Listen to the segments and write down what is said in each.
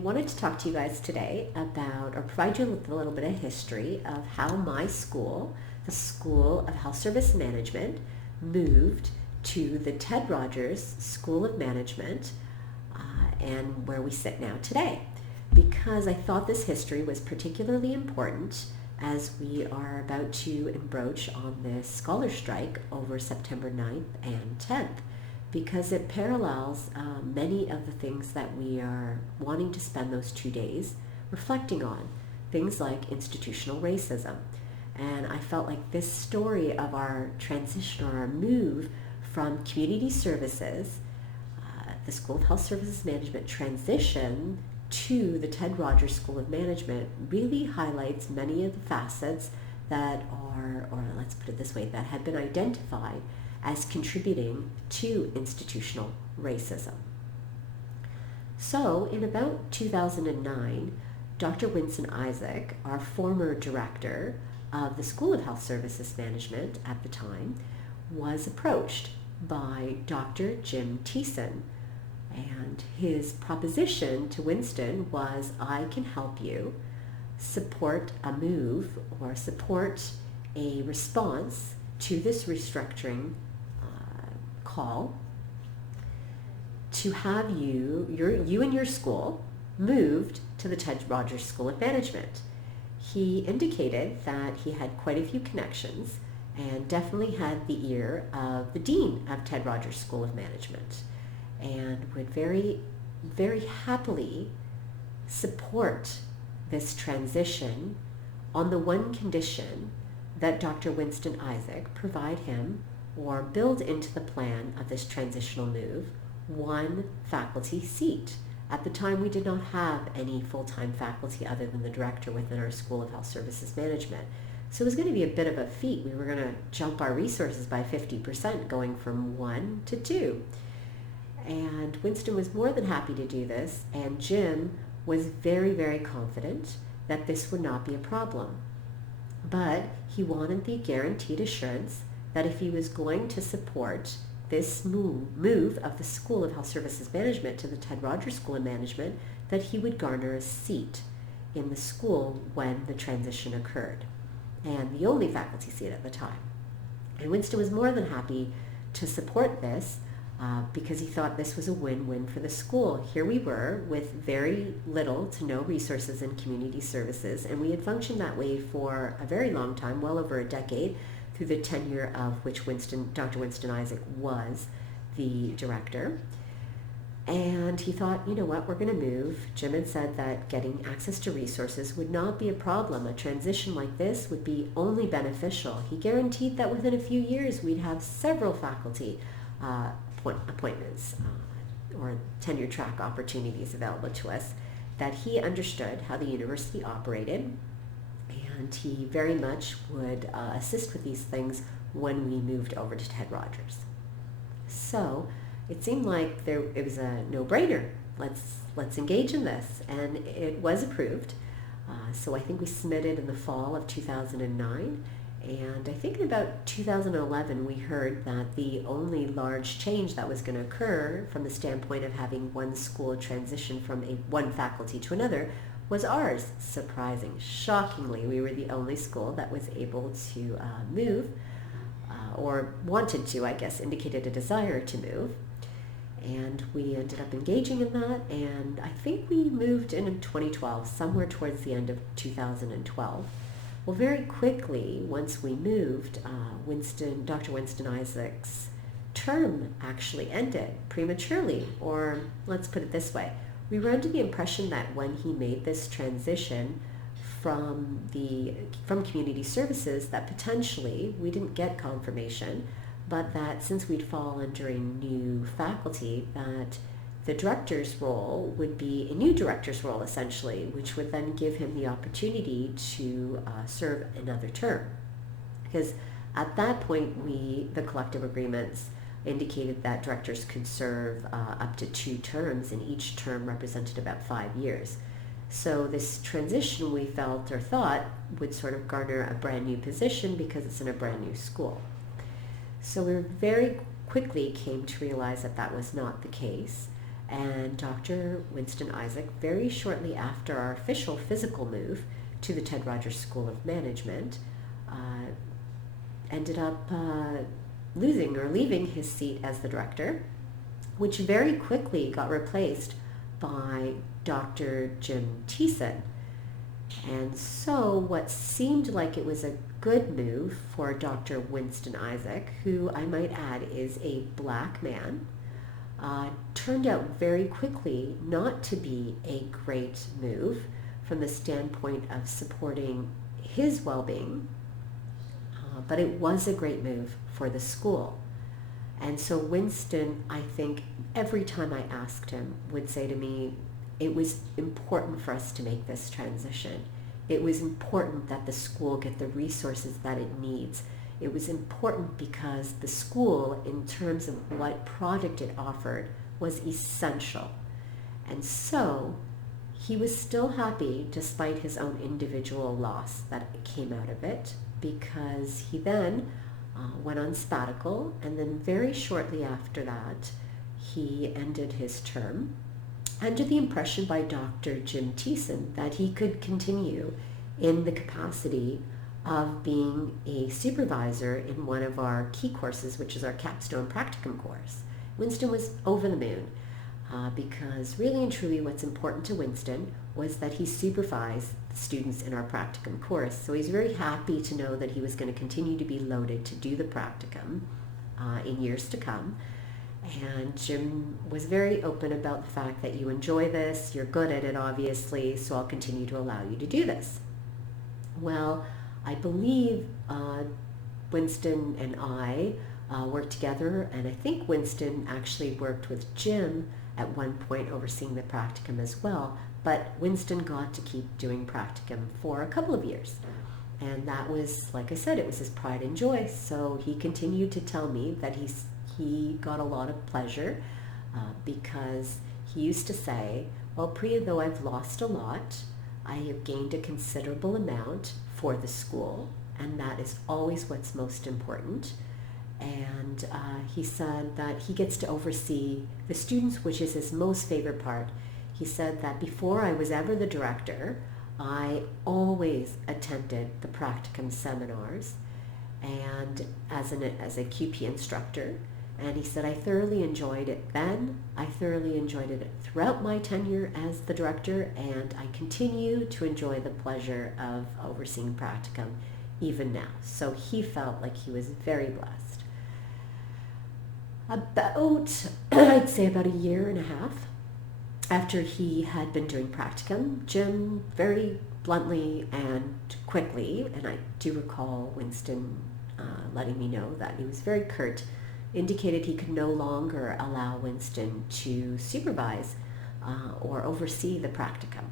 wanted to talk to you guys today about, or provide you with a little bit of history of how my school, the School of Health Service Management, moved to the Ted Rogers School of Management and where we sit now today. Because I thought this history was particularly important as we are about to embroach on this scholar strike over September 9th and 10th, because it parallels many of the things that we are wanting to spend those 2 days reflecting on, things like institutional racism. And I felt like this story of our transition or our move from community services, the School of Health Services Management transition to the Ted Rogers School of Management really highlights many of the facets that are, or let's put it this way, that had been identified as contributing to institutional racism. So in about 2009, Dr. Winston Isaac, our former director of the School of Health Services Management at the time, was approached by Dr. Jim Thiessen. And his proposition to Winston was, I can help you support a move or support a response to this restructuring call to have you and your school moved to the Ted Rogers School of Management. He indicated that he had quite a few connections and definitely had the ear of the dean of Ted Rogers School of Management, and would very, very happily support this transition on the one condition that Dr. Winston Isaac provide him or build into the plan of this transitional move one faculty seat. At the time, we did not have any full-time faculty other than the director within our School of Health Services Management. So it was going to be a bit of a feat. We were going to jump our resources by 50%, going from 1 to 2. And Winston was more than happy to do this, and Jim was very, very confident that this would not be a problem. But he wanted the guaranteed assurance that if he was going to support this move of the School of Health Services Management to the Ted Rogers School of Management, that he would garner a seat in the school when the transition occurred, and the only faculty seat at the time. And Winston was more than happy to support this because he thought this was a win-win for the school. Here we were with very little to no resources in community services, and we had functioned that way for a very long time, well over a decade, through the tenure of which Dr. Winston Isaac was the director. And he thought, you know what, we're going to move. Jim had said that getting access to resources would not be a problem. A transition like this would be only beneficial. He guaranteed that within a few years we'd have several faculty appointments or tenure track opportunities available to us, that he understood how the university operated, and he very much would assist with these things when we moved over to Ted Rogers. So it seemed like it was a no-brainer. Let's engage in this, and it was approved. So I think we submitted in the fall of 2009, and I think in about 2011 we heard that the only large change that was going to occur from the standpoint of having one school transition from one faculty to another was ours. Surprising, shockingly, we were the only school that was able to move, or wanted to, I guess, indicated a desire to move. And we ended up engaging in that, and I think we moved in 2012, somewhere towards the end of 2012. Well, very quickly, once we moved, Dr. Winston Isaac's term actually ended prematurely, or let's put it this way. We were under the impression that when he made this transition from community services, that potentially, we didn't get confirmation, but that since we'd fall under a new faculty, that the director's role would be a new director's role, essentially, which would then give him the opportunity to serve another term. Because at that point, the collective agreements indicated that directors could serve up to 2 terms, and each term represented about 5 years. So this transition, we felt or thought, would sort of garner a brand new position because it's in a brand new school. So we very quickly came to realize that that was not the case, And Dr. Winston Isaac, very shortly after our official physical move to the Ted Rogers School of Management, ended up losing or leaving his seat as the director, which very quickly got replaced by Dr. Jim Thiessen. And so what seemed like it was a good move for Dr. Winston Isaac, who I might add is a black man, turned out very quickly not to be a great move from the standpoint of supporting his well-being, but it was a great move for the school. And so Winston, I think, every time I asked him, would say to me, it was important for us to make this transition. It was important that the school get the resources that it needs. It was important because the school, in terms of what product it offered, was essential. And so he was still happy despite his own individual loss that came out of it, because he then went on sabbatical, and then very shortly after that he ended his term under the impression by Dr. Jim Thiessen that he could continue in the capacity of being a supervisor in one of our key courses, which is our capstone practicum course. Winston was over the moon because really and truly what's important to Winston was that he supervised the students in our practicum course. So he's very happy to know that he was going to continue to be loaded to do the practicum in years to come. And Jim was very open about the fact that you enjoy this, you're good at it obviously, so I'll continue to allow you to do this. Well, I believe Winston and I worked together, and I think Winston actually worked with Jim at one point overseeing the practicum as well, but Winston got to keep doing practicum for a couple of years. And that was, like I said, it was his pride and joy. So he continued to tell me that he got a lot of pleasure because he used to say, well, Priya, though I've lost a lot, I have gained a considerable amount for the school, and that is always what's most important. And he said that he gets to oversee the students, which is his most favorite part. He said that before I was ever the director, I always attended the practicum seminars and as a QP instructor. And he said, I thoroughly enjoyed it then. I thoroughly enjoyed it throughout my tenure as the director, and I continue to enjoy the pleasure of overseeing practicum even now. So he felt like he was very blessed. I'd say about a year and a half after he had been doing practicum, Jim very bluntly and quickly, and I do recall Winston letting me know that he was very curt, indicated he could no longer allow Winston to supervise or oversee the practicum.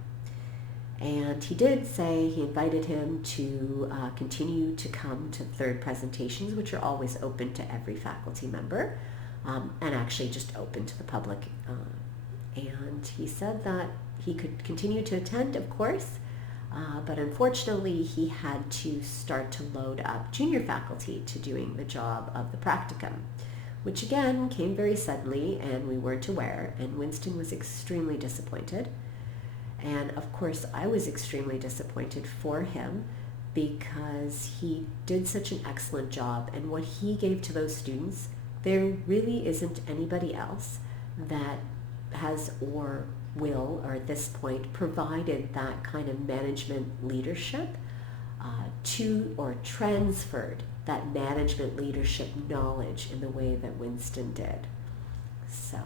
And he did say he invited him to continue to come to third presentations, which are always open to every faculty member, and actually just open to the public. And he said that he could continue to attend, of course, but unfortunately he had to start to load up junior faculty to doing the job of the practicum, which again came very suddenly and we weren't aware, and Winston was extremely disappointed. And of course I was extremely disappointed for him because he did such an excellent job, and what he gave to those students, there really isn't anybody else that has or will, or at this point, provided that kind of management leadership to, or transferred that management leadership knowledge in the way that Winston did. So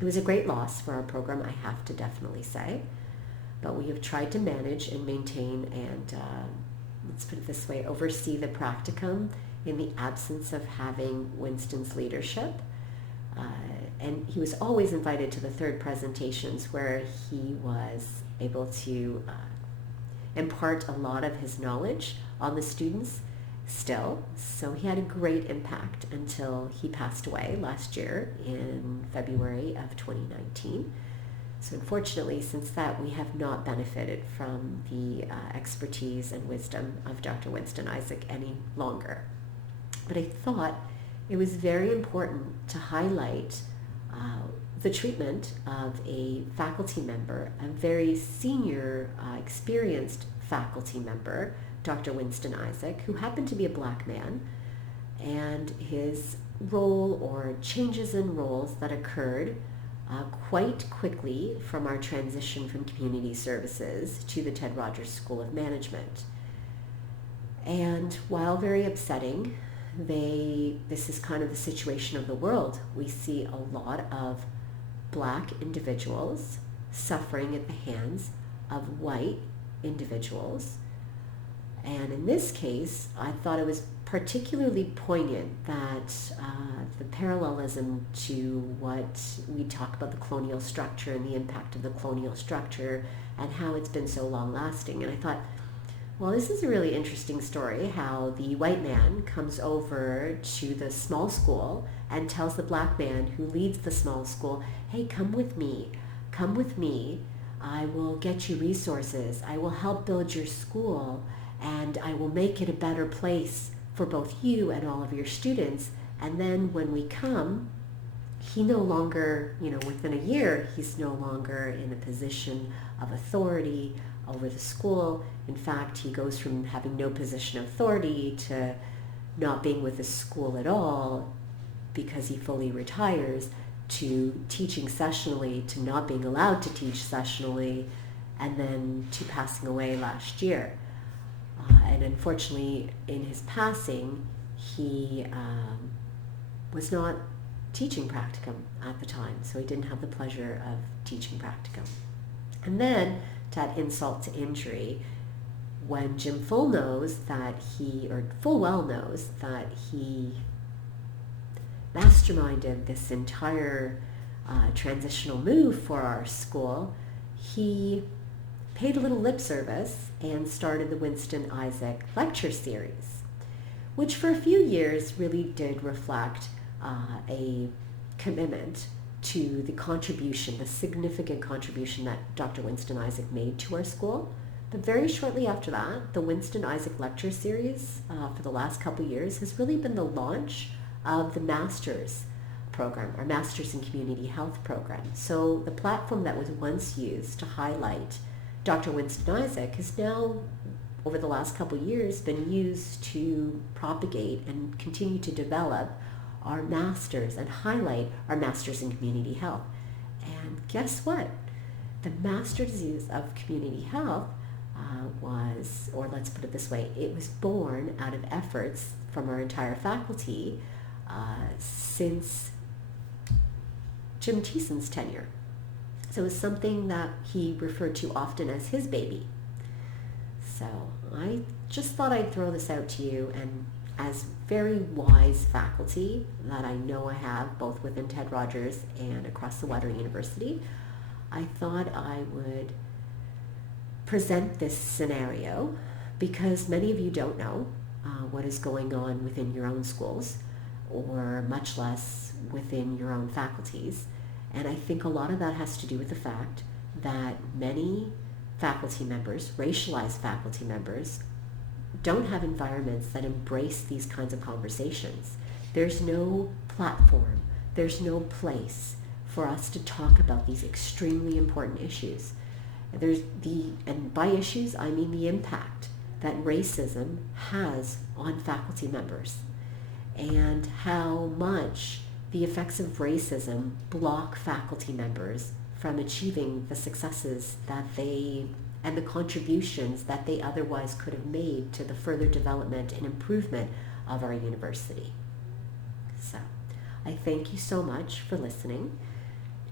it was a great loss for our program, I have to definitely say, but we have tried to manage and maintain and, let's put it this way, oversee the practicum in the absence of having Winston's leadership. And he was always invited to the third presentations where he was able to impart a lot of his knowledge on the students still. So he had a great impact until he passed away last year in February of 2019. So unfortunately, since that, we have not benefited from the expertise and wisdom of Dr. Winston Isaac any longer. But I thought it was very important to highlight the treatment of a faculty member, a very senior, experienced faculty member, Dr. Winston Isaac, who happened to be a black man, and his role or changes in roles that occurred quite quickly from our transition from community services to the Ted Rogers School of Management. And while very upsetting, this is kind of the situation of the world. We see a lot of black individuals suffering at the hands of white individuals. And in this case, I thought it was particularly poignant that the parallelism to what we talk about the colonial structure and the impact of the colonial structure and how it's been so long lasting. And I thought, well, this is a really interesting story, how the white man comes over to the small school and tells the black man who leads the small school, hey, come with me, I will get you resources, I will help build your school, and I will make it a better place for both you and all of your students. And then when we come, he no longer, within a year, he's no longer in a position of authority over the school. In fact, he goes from having no position of authority to not being with the school at all because he fully retires, to teaching sessionally, to not being allowed to teach sessionally, and then to passing away last year. And unfortunately, in his passing, he was not teaching practicum at the time, so he didn't have the pleasure of teaching practicum. And then, to add insult to injury, when Jim full well knows that he masterminded this entire transitional move for our school, he paid a little lip service and started the Winston Isaac lecture series, which for a few years really did reflect a commitment to the significant contribution that Dr. Winston Isaac made to our school. But very shortly after that, the Winston Isaac lecture series for the last couple years has really been the launch of the master's program, our Master's in Community Health program. So the platform that was once used to highlight Dr. Winston Isaac has now, over the last couple years, been used to propagate and continue to develop our masters and highlight our Masters in Community Health. And guess what? The Masters of Community Health was, or let's put it this way, it was born out of efforts from our entire faculty since Jim Thiessen's tenure. So it was something that he referred to often as his baby. So I just thought I'd throw this out to you, and as very wise faculty that I know I have both within Ted Rogers and across the wider university, I thought I would present this scenario because many of you don't know what is going on within your own schools, or much less within your own faculties. And I think a lot of that has to do with the fact that many faculty members, racialized faculty members, don't have environments that embrace these kinds of conversations. There's no platform, there's no place for us to talk about these extremely important issues. And by issues, I mean the impact that racism has on faculty members and how much the effects of racism block faculty members from achieving the successes that they and the contributions that they otherwise could have made to the further development and improvement of our university. So I thank you so much for listening,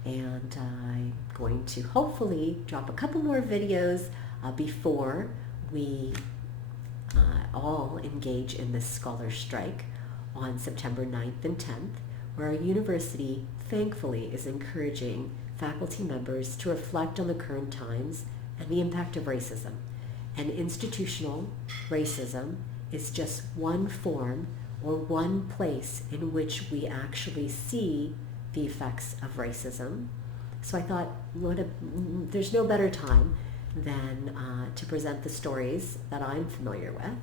and I'm going to hopefully drop a couple more videos before we all engage in this scholar strike on September 9th and 10th, where our university thankfully is encouraging faculty members to reflect on the current times and the impact of racism. And institutional racism is just one form or one place in which we actually see the effects of racism. So I thought, there's no better time than to present the stories that I'm familiar with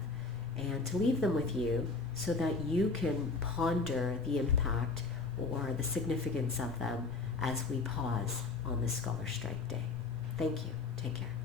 and to leave them with you so that you can ponder the impact or the significance of them as we pause on this Scholar Strike Day. Thank you. Take care.